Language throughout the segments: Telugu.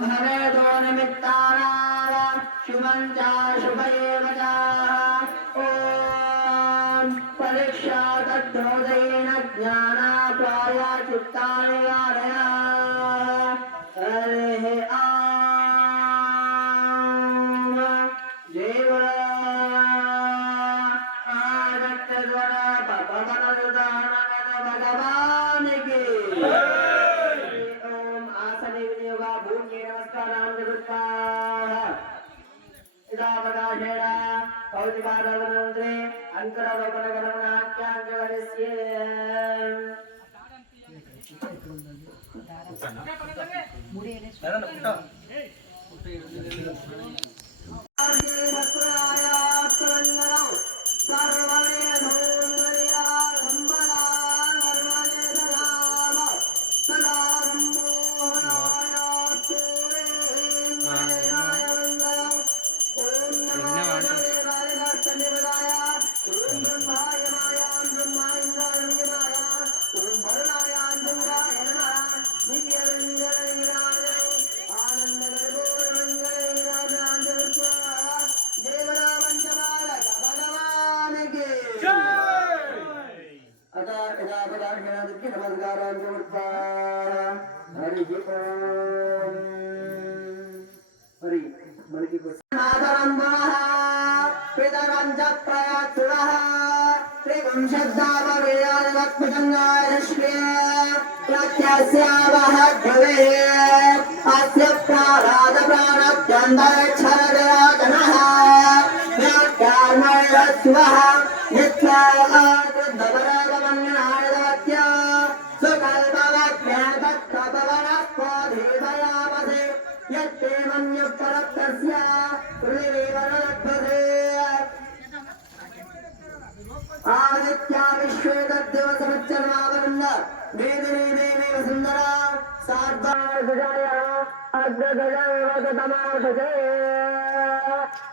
भवेदो निमित्तानां शुभं च शुभ एव च ॐ परीक्षा तद्धोदयेन ज्ञानापाय चित्तानि वारय हरिः जय भगवान शङ्करारोपणकरणाख्याङ्गवरस्य పదార్థానికి నమస్కారాన్ని సమర్పా హరి ఓం మరి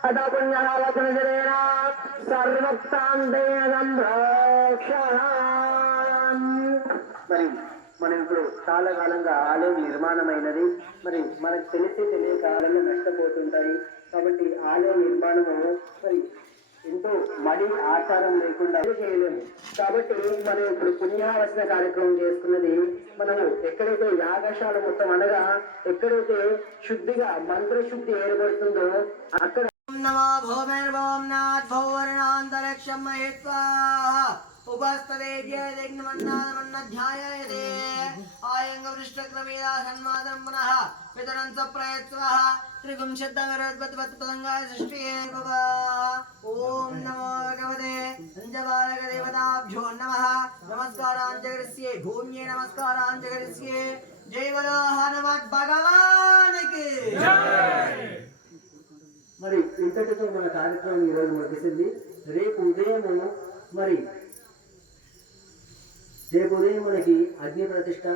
అత సర్వక్తాంతేన మరి మనం ఇప్పుడు చాలా కాలంగా ఆలయం నిర్మాణమైనది. మరి మనకు తెలిసి తెలియక ఆలయాలు నష్టపోతుంటాయి. కాబట్టి ఆలయ నిర్మాణము మరి ఎంతో మడి ఆచారం లేకుండా చేయలేము. కాబట్టి మనం ఇప్పుడు పుణ్యావసన కార్యక్రమం చేసుకున్నది మనము ఎక్కడైతే యాగశాల మొత్తం అనగా ఎక్కడైతే శుద్ధిగా మంత్రశుద్ధి ఏర్పడుతుందో అక్కడ నమో భూమిర్భూం నాథ్ భౌవర్ణాంతరిక్షం మహిత్వా ఉపస్తదేవ్యమన్నాదమన్నధ్యాయతే ఆయంగ వృష్టక్రమేదా సన్మాదం పునః పితరం స ప్రయత్వః. త్రిగుం శబ్దమరద్వత్పదంగాయ సృష్టియే ఓం నమో భగవతే. పంచబాలక దేవతాభ్యో నమః. నమస్కారాంజగరిస్యే భూమ్యే నమస్కారాంజగరిస్యే జై బలో హనుమత్ భగవానికి. మరి ఇంతటితో మన కార్యక్రమం ఈరోజు ముగిసింది. రేపు ఉదయము మరి రేపు ఉదయం మనకి అగ్ని ప్రతిష్ట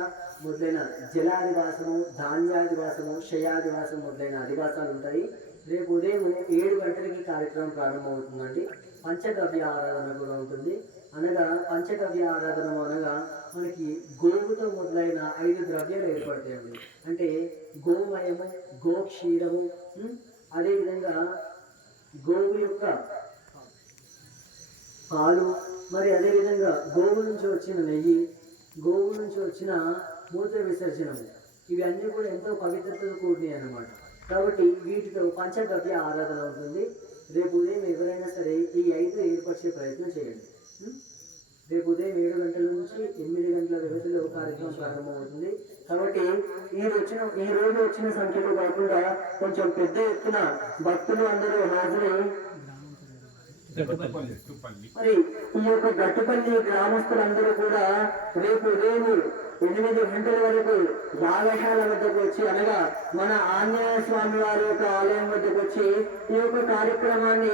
మొదలైన జలాదివాసము ధాన్యాదివాసము శయాదివాసం మొదలైన అధివాసాలు ఉంటాయి రేపు ఉదయం ఏడు గంటలకి కార్యక్రమం ప్రారంభమవుతుందండి. పంచగవ్య ఆరాధన కూడా ఉంటుంది. అనగా పంచగవ్య ఆరాధన అనగా మనకి గోవుతో మొదలైన ఐదు ద్రవ్యాలు ఏర్పడతాయండి. అంటే గోమయము గోక్షీరము అదేవిధంగా గోవు యొక్క పాలు మరి అదేవిధంగా గోవు నుంచి వచ్చిన నెయ్యి గోవు నుంచి వచ్చిన మూత్ర విసర్జనము ఇవన్నీ కూడా ఎంతో పవిత్రతతో కూడినాయి అన్నమాట. కాబట్టి వీటితో పంచగవ్య ఆరాధన అవుతుంది రేపు ఉదయం ఎవరైనా సరే ఈ ఐదు ఏర్పరిచే ప్రయత్నం చేయండి. రేపు ఉదయం ఏడు గంటల నుంచి ఎనిమిది గంటల వ్యవధిలో కార్యక్రమం ప్రారంభమవుతుంది. కాబట్టి ఈ వచ్చిన ఈ రోజు వచ్చిన సంఖ్యలో కాకుండా కొంచెం పెద్ద ఎత్తున భక్తులు అందరూ హాజరై మరి ఈ యొక్క గట్టుపల్లి గ్రామస్తులందరూ కూడా రేపు ఉదయం ఎనిమిది గంటల వరకు యాగశాల వద్దకు వచ్చి అనగా మన ఆంజనేయ స్వామి వారి యొక్క ఆలయం వద్దకు వచ్చి ఈ యొక్క కార్యక్రమాన్ని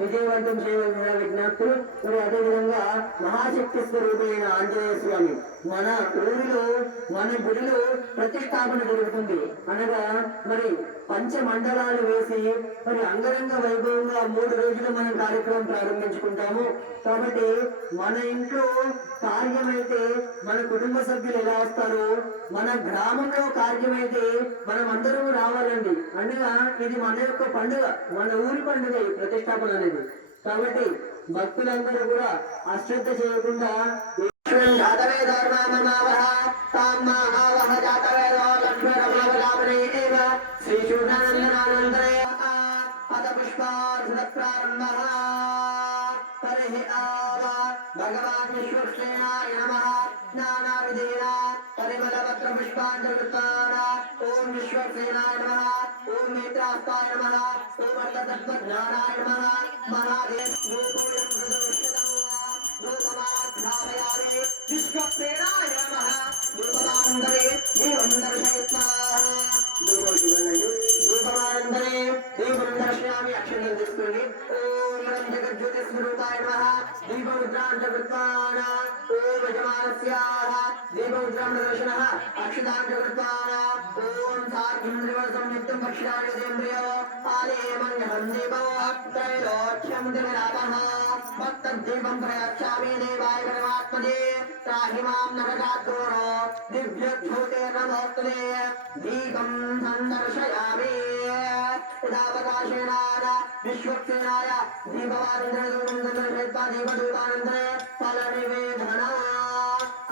విజయవంతం చేయవలసిన విజ్ఞప్తులు మరి అదేవిధంగా మహాశక్తి స్వరూపమైన ఆంజనేయ స్వామి. మన ఊరిలో మన గుడిలో ప్రతిష్టాపన జరుగుతుంది. అనగా మరి పంచ మండలాలు వేసి మరి అంగరంగ వైభవంగా మూడు రోజులు మనం కార్యక్రమం ప్రారంభించుకుంటాము. కాబట్టి మన ఇంట్లో కార్యమైతే మన కుటుంబ సభ్యులు ఎలా వస్తారు? మన గ్రామంలో కార్యమైతే మనం అందరం రావాలండి. పండుగ ఇది మన యొక్క పండుగ. మన ఊరి పండుగ ఈ ప్రతిష్టాపన అనేది. కాబట్టి భక్తులందరూ కూడా అశ్రద్ధ చేయకుండా జాతవే ధర్మ భగవాన్ విశ్వక్సేనాయ నమః నానావిధేన పరిమళపత్ర పుష్పాంజలితాన ఓం విశ్వక్సేనాయ నమః ఓం నేత్రాస్తాయ నమః ఓం అర్థతత్వజ్ఞానాయ నమః మహాదేవ్ రూపోయం హృదయష్టతం రూపమాఘ్రామయామి విశ్వక్సేనాయ నమః రూపమానందరే దేవం దర్శయత్వా రూపమానందరే దేవం దర్శయామి అక్షరం తీసుకోండి ఓం యజమానస్యాః ఓం త్రివర్షం నిత్యం ఆలే మంగళం త్రైలోక్యం దివిరాపః భక్తదీపం ప్రయచ్చామి దేవాయ పరమాత్మనే. దీపం సందర్శయామి. యథావకాశేన విశ్వక్సేనాయ దీపవానందరూపా దీపదూపానందరే ఫలనివేదన.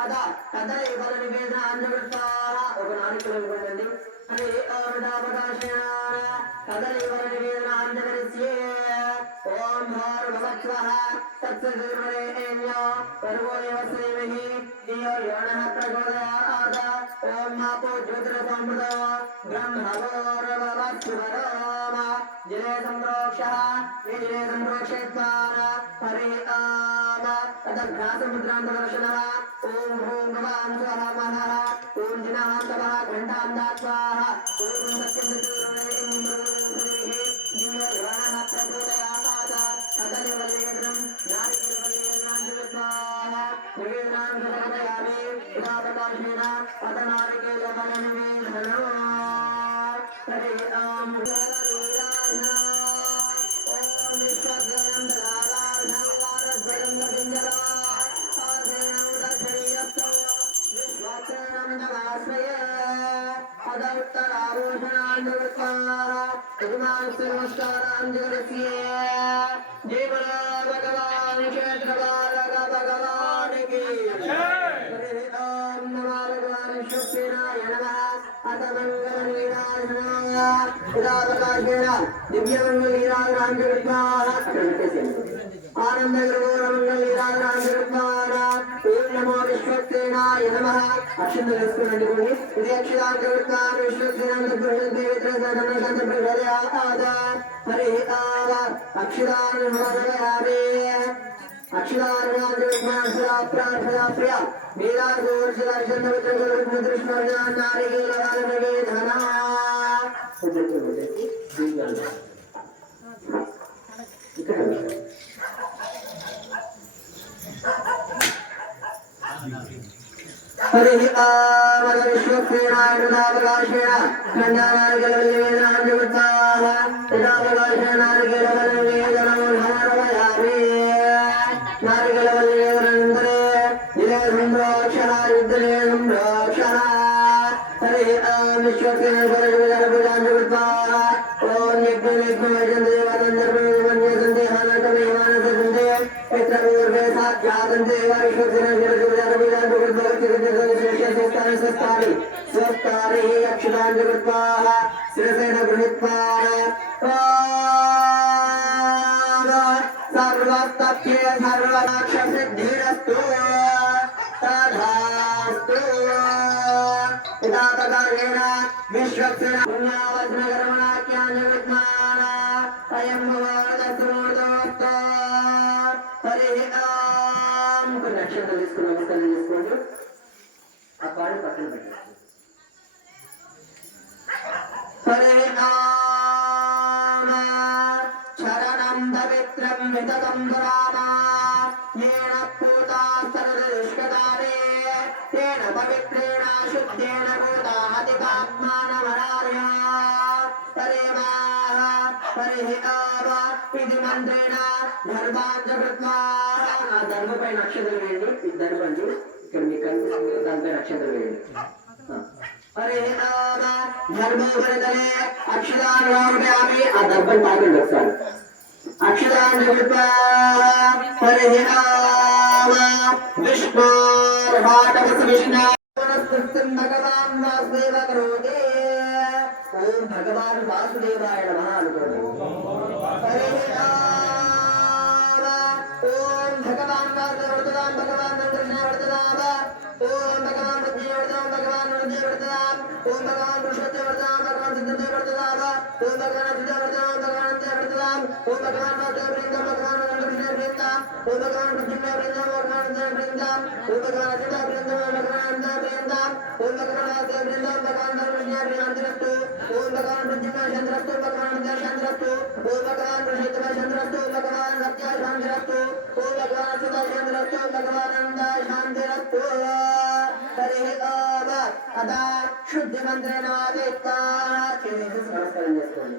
అద కదలే ఫలనివేదన అన్నవృత్తార ఒక నాలుగు ఇవ్వండి. అదే యథావకాశేన కదలే ఫలనివేదన అంజగరిస్యే ఓం భోర్భవత్వః తత్సవితుర్వరేణ్యో పర్వో దేవసేవిః ధియో యో ఓం మాపో సంప్రోక్షः విజలే సంప్రోక్షేత్వాన హరి ఆమ తదభ్యాసముద్రాంతదర్శనः ఓం హోం భవాన్ స్వః మహః ఓం జినః తవః ఘంటాం దాత్వాః ఓం సత్యం ప్రచోదయేంద్రో हरे राम हरे राधा ओम विश्वधरम धराधारधम वारधरम गजंजला आधेनम दर्शनीयत्व विश्वाचरणम नमाश्रय अदुत्तराभूषणानुवृत्ताः यजमान सर्वस्तारां जगदस्य जय बला దివ్యమంగళ ఈరాజరాం జగద్వారా ఆనందగురు మంగళ ఈరాజరాం జగద్వారా ఓం నమో విశ్వక్సేనాయ ఇక్కడ హరి ఆమర విశ్వక్సేనాయ నావకాశేన ఖండానార్గలవేదనాంజవత్తాః శిరసేన గృహీత్వాః సర్వస్తభ్యే సర్వనాక్షసిద్ధిరస్తు తథాస్తు. యథాతథాయేన విశ్వక్సేన పుణ్యావజ్రగర్మణాఖ్యాన విద్మాన అయం భవాదస్మూర్తోస్తో హరి ఆం కొన్ని నక్షత్రాలు తీసుకుని ఆ పాడు పక్కన పెట్టండి. పవిత్రం వితతం రామ येन पूता सर्वदुष्कदारे तेन पवित्रेण शुद्धेन भूतामति पाप्मानमरार्या हरेवाः हरिः आव ఇది మంత్రేణ ధర్మాంజ కృత్వా ఆ ధర్మపై నక్షత్రం వేయండి ఇది ధర్మండి ఇక్కడ మీకు కనిపిస్తుంది అక్షంతలు వేయండి హరే నామ ధర్మోపరితలే అక్షరాన్ని రామయామి ఆ దర్భం తాకండి ఒకసారి అక్షరాన్ని కృపా హరే నామ విష్ణు భాటవస విష్ణు భగవాన్ వాసుదేవ కరోతి ఓం భగవాన్ వాసుదేవాయ నమ అనుకోండి హరే రామ ఓం భగవాన్ వాసుదేవ భగవాన్ కృష్ణ వర్తదామ ఓం భగవాన్ బుద్ధి వర్తదాం భగవాన్ వృద్ధి వర్తదాం ఓం భగవాన్ పురుషోత్త వర్తదాం భగవాన్ సిద్ధి వర్తదామ ఓం భగవాన్ సిద్ధ భగవాన్ వర్తదాం ఓం భగవాన్ వాసుదేవ బృందం భగవాన్ కృష్ణ బృందం ఓం భగవాన్ బుద్ధి బృందం భగవాన్ అంత్య బృందం భగవాన్ సిద్ధ బృందం భగవాన్ అంత్య బృందం ఓం భగవాన్ వాసుదేవ బృందం భగవాన్ కృష్ణ బృందం ఓం భగవాన్ బుద్ధి చంద్రస్తు భగవాన్ అంత్య చంద్రస్తు ఓం భగవాన్ పురుషోత్తమ చంద్రస్తు భగవాన్ సత్య శాంతిరస్తు ఓం భగవాన్ సుధ చంద్రస్తు భగవాన్ శాంతిరస్తు హరి అదా శుద్ధి మంత్రేణ వాదిత్తా నమస్కారం చేసుకోండి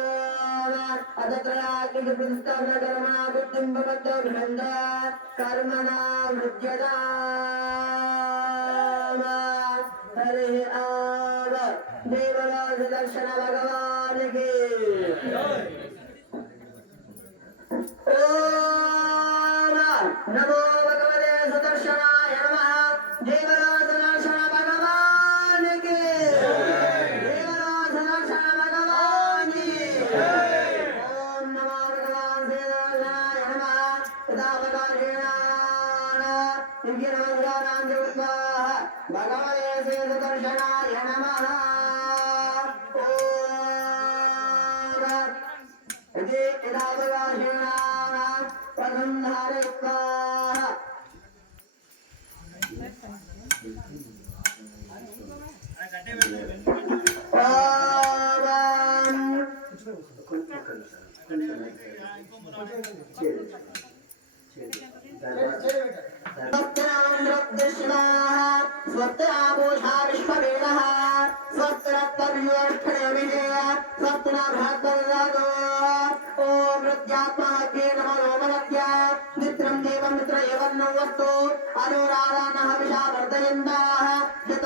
అదత్రనాత్మకృంస్థాపనకర్మణాబుద్ధింభవద్భినంద కర్మణా వృద్ధ్యదా హరి ఆవ దేవరాజు దర్శన భగవానికి నమో అంటే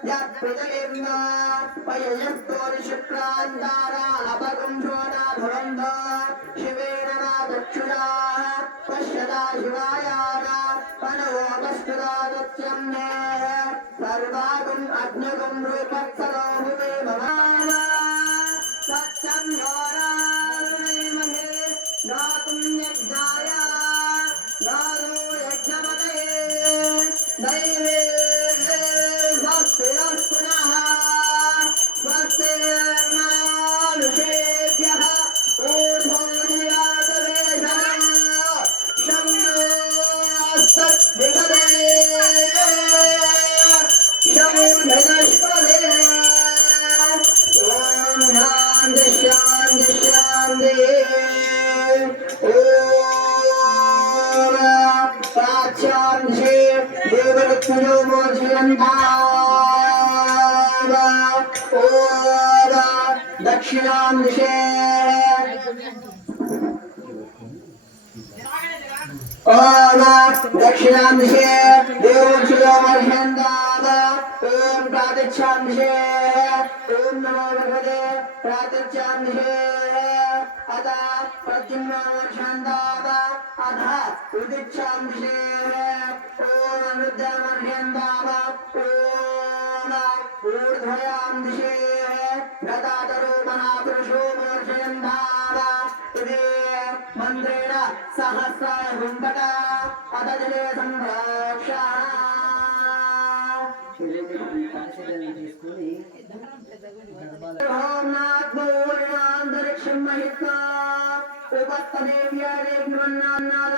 यत्पृथिवीर्न पययस्तोरिशुक्रान्तारा अपगुंशोना भवन्त शिवेन वा चक्षुषाः पश्यता शिवायान पनवोपस्कृता दत्यं मे सर्वागुम् अग्निगुम् रूपत्सरो भुवे भवान सत्यं योरारुणैमहे नातुं यज्ञाय नारो यज्ञपतये दैवे देवऋत्विजो मोचयन्ता ॐ दक्षिणां दिशे ओम दक्षिणां दिशे देवक्षिलोमर्षन्दाद ॐ प्रातिच्छां दिशे ॐ नमो भगवते प्रातिच्छां दिशे अथ प्रद्युम्नमर्षन्दाद अथ उदिच्छां दिशे ॐ अनिरुद्धमर्षन्दाद అంతరిక్షం మహిత్వా అన్నారు